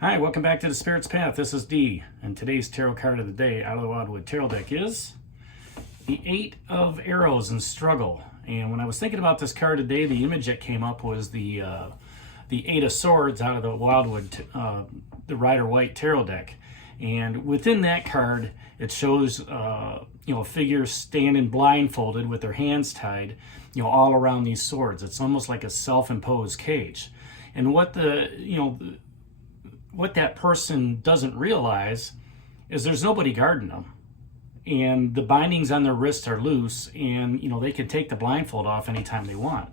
Hi, welcome back to the Spirit's Path. This is Dee, and today's tarot card of the day out of the Wildwood Tarot deck is the Eight of Arrows and Struggle. And when I was thinking about this card today, the image that came up was the Eight of Swords out of the Wildwood, the Rider-Waite Tarot deck. And within that card, it shows a figure standing blindfolded with their hands tied, all around these swords. It's almost like a self-imposed cage. And what what that person doesn't realize is there's nobody guarding them, and the bindings on their wrists are loose, and they can take the blindfold off anytime they want.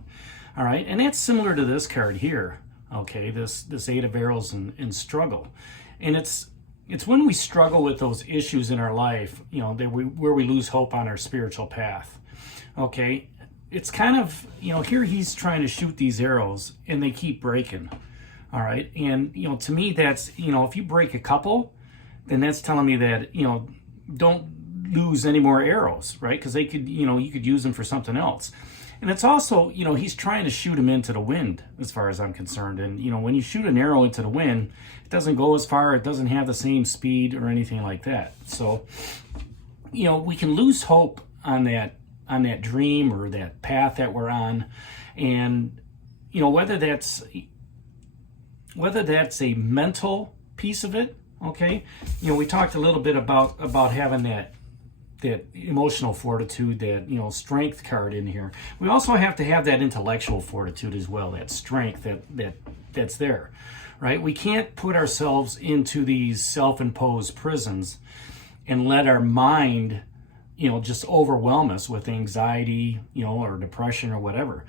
All right, and that's similar to this card here. Okay, this Eight of Arrows and Struggle, and it's when we struggle with those issues in our life, where we lose hope on our spiritual path. Okay, it's kind of here he's trying to shoot these arrows and they keep breaking. All right, and to me that's if you break a couple, then that's telling me that don't lose any more arrows, right? Because they could you could use them for something else. And it's also he's trying to shoot them into the wind, as far as I'm concerned. And when you shoot an arrow into the wind, it doesn't go as far, it doesn't have the same speed or anything like that. So we can lose hope on that dream or that path that we're on, and whether that's a mental piece of it. Okay, we talked a little bit about having that emotional fortitude, that strength card in here. We also have to have that intellectual fortitude as well, that strength that's there, right? We can't put ourselves into these self-imposed prisons and let our mind just overwhelm us with anxiety, or depression or whatever.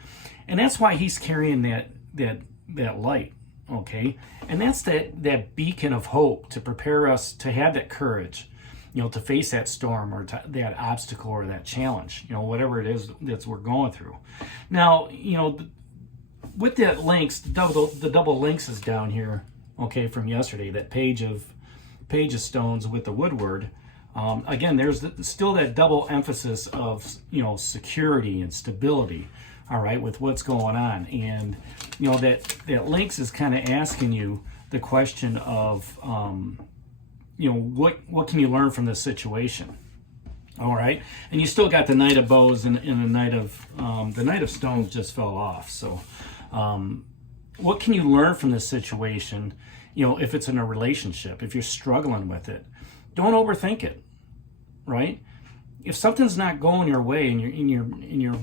And that's why he's carrying that light. Okay, and that's that beacon of hope to prepare us to have that courage, to face that storm or that obstacle or that challenge, whatever it is that we're going through. Now, with that links, the double links is down here. Okay, from yesterday, that page of stones with the woodward. Again, there's still that double emphasis of security and stability. All right, with what's going on, and that links is kind of asking you the question of what can you learn from this situation. All right, and you still got the Knight of Bows and the Knight of Stones just fell off. So what can you learn from this situation? If it's in a relationship, if you're struggling with it, don't overthink it. Right, if something's not going your way and you're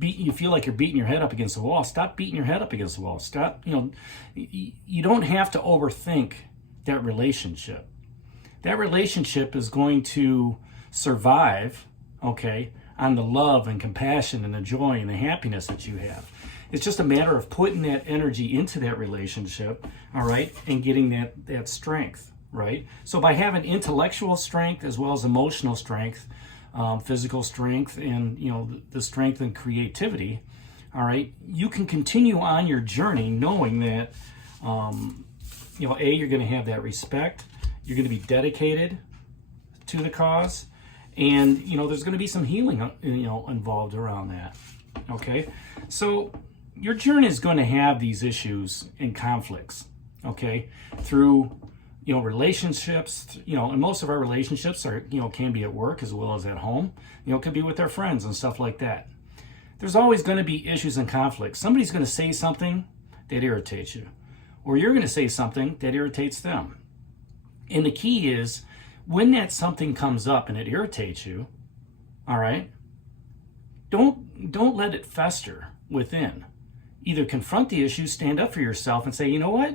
you feel like you're beating your head up against the wall, stop beating your head up against the wall. Stop, you don't have to overthink that relationship. That relationship is going to survive, okay, on the love and compassion and the joy and the happiness that you have. It's just a matter of putting that energy into that relationship, all right, and getting that strength, right? So by having intellectual strength as well as emotional strength, physical strength, and the strength and creativity, all right, you can continue on your journey knowing that you're going to have that respect, you're going to be dedicated to the cause, and there's going to be some healing involved around that. Okay, so your journey is going to have these issues and conflicts, okay, through relationships, and most of our relationships are, can be at work as well as at home, could be with our friends and stuff like that. There's always going to be issues and conflicts. Somebody's going to say something that irritates you, or you're going to say something that irritates them. And the key is when that something comes up and it irritates you, all right, don't let it fester within. Either confront the issue, stand up for yourself and say, you know what?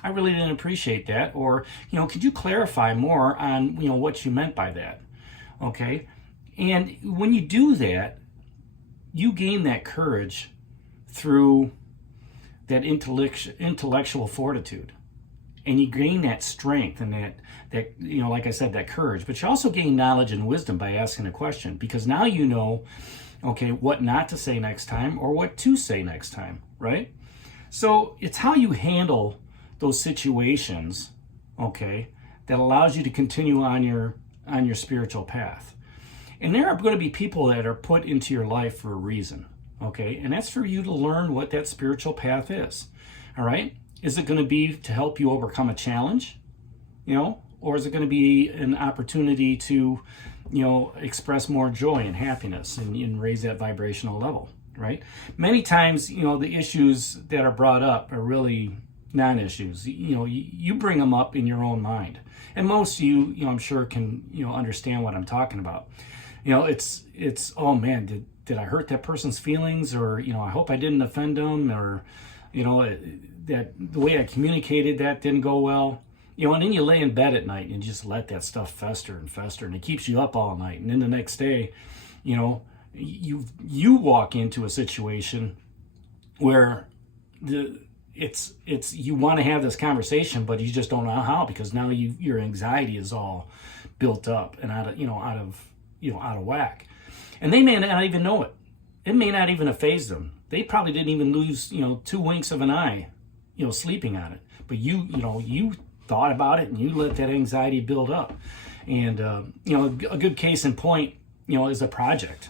I really didn't appreciate that, or could you clarify more on what you meant by that? Okay, and when you do that, you gain that courage through that intellectual fortitude, and you gain that strength and that like I said, that courage. But you also gain knowledge and wisdom by asking a question, because now okay, what not to say next time or what to say next time, right? So it's how you handle those situations, okay, that allows you to continue on your spiritual path. And there are going to be people that are put into your life for a reason, okay, and that's for you to learn what that spiritual path is. All right, Is it going to be to help you overcome a challenge, or is it going to be an opportunity to, express more joy and happiness and raise that vibrational level, right? Many times, the issues that are brought up are really non-issues. You bring them up in your own mind. And most of you, I'm sure can, understand what I'm talking about. It's, oh man, did I hurt that person's feelings? Or, I hope I didn't offend them, or, that the way I communicated that didn't go well. And then you lay in bed at night and just let that stuff fester and fester, and it keeps you up all night. And then the next day, you walk into a situation where it's you want to have this conversation, but you just don't know how, because now your anxiety is all built up and out of whack. And they may not even know it. It may not even have phased them. They probably didn't even lose 2 winks of an eye, sleeping on it. But you thought about it and you let that anxiety build up. And a good case in point, is a project.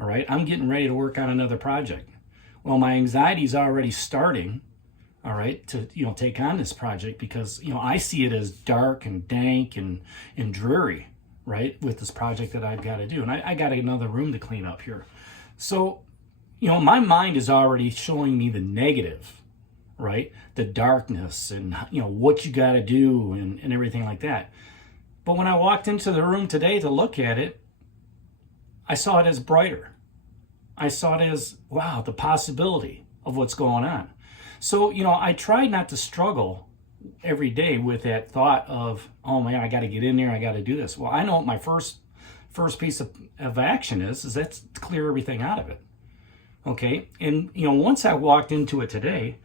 All right, I'm getting ready to work on another project. Well, my anxiety is already starting, all right, to take on this project, because I see it as dark and dank and dreary, right, with this project that I've got to do. And I got another room to clean up here. So, my mind is already showing me the negative, right, the darkness and what you got to do and everything like that. But when I walked into the room today to look at it, I saw it as brighter. I saw it as, wow, the possibility of what's going on. So, I try not to struggle every day with that thought of, oh man, I got to get in there, I got to do this. Well, I know what my first piece of action is that's to clear everything out of it. Okay? And, once I walked into it today,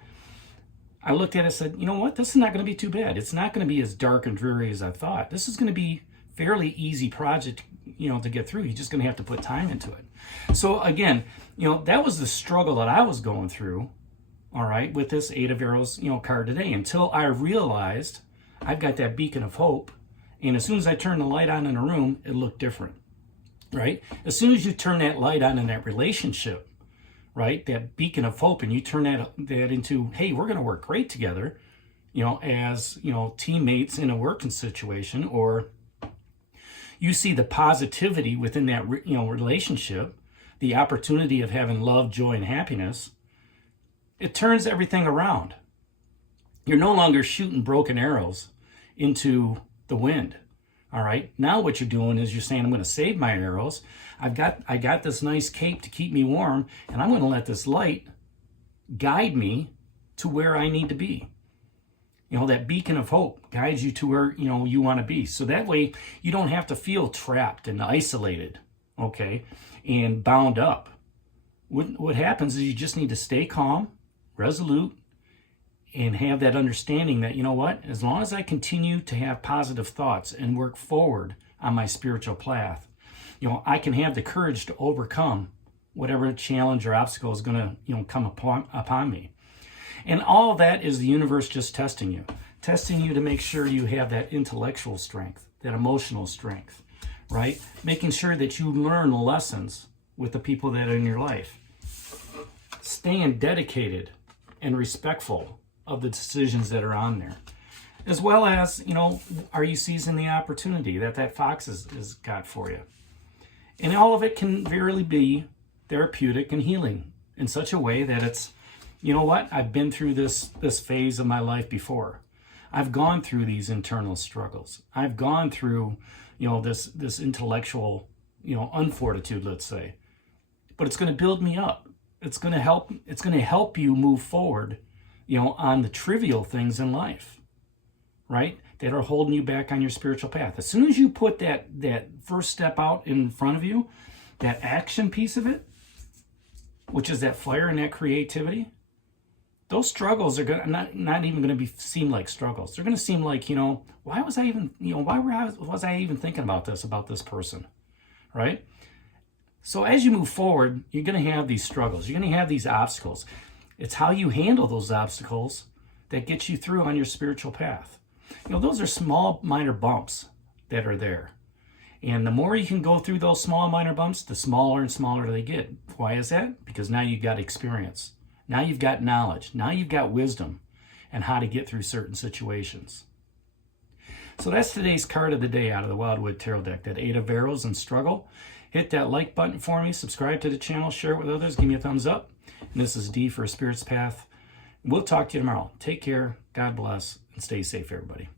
I looked at it and said, you know what, this is not going to be too bad. It's not going to be as dark and dreary as I thought. This is going to be fairly easy project, to get through. You're just going to have to put time into it. So again, that was the struggle that I was going through, all right, with this Eight of Arrows, card today, until I realized I've got that beacon of hope. And as soon as I turned the light on in a room, it looked different, right? As soon as you turn that light on in that relationship, right, that beacon of hope, and you turn that into, hey, we're going to work great together, as, teammates in a working situation, or you see the positivity within that, relationship, the opportunity of having love, joy, and happiness, it turns everything around. You're no longer shooting broken arrows into the wind. All right. Now what you're doing is you're saying, I'm going to save my arrows. I got this nice cape to keep me warm, and I'm going to let this light guide me to where I need to be. That beacon of hope guides you to where, you want to be. So that way you don't have to feel trapped and isolated, okay, and bound up. What happens is you just need to stay calm, resolute, and have that understanding that, as long as I continue to have positive thoughts and work forward on my spiritual path, I can have the courage to overcome whatever challenge or obstacle is going to, come upon me. And all of that is the universe just testing you to make sure you have that intellectual strength, that emotional strength, right? Making sure that you learn lessons with the people that are in your life. Staying dedicated and respectful of the decisions that are on there. As well as, are you seizing the opportunity that fox has got for you? And all of it can really be therapeutic and healing in such a way that it's, I've been through this phase of my life before. I've gone through these internal struggles. I've gone through, this intellectual, unfortitude, let's say. But it's going to build me up. It's going to help you move forward, on the trivial things in life, right? That are holding you back on your spiritual path. As soon as you put that first step out in front of you, that action piece of it, which is that fire and that creativity, those struggles are not even going to seem like struggles. They're going to seem like, why was I even, was I even thinking about this person, right? So as you move forward, you're going to have these struggles. You're going to have these obstacles. It's how you handle those obstacles that gets you through on your spiritual path. Those are small, minor bumps that are there. And the more you can go through those small, minor bumps, the smaller and smaller they get. Why is that? Because now you've got experience. Now you've got knowledge. Now you've got wisdom. and how to get through certain situations. So that's today's card of the day out of the Wildwood Tarot deck, that Eight of Arrows and Struggle. Hit that like button for me, subscribe to the channel, share it with others, give me a thumbs up. And this is D for Spirit's Path. We'll talk to you tomorrow. Take care, God bless, and stay safe, everybody.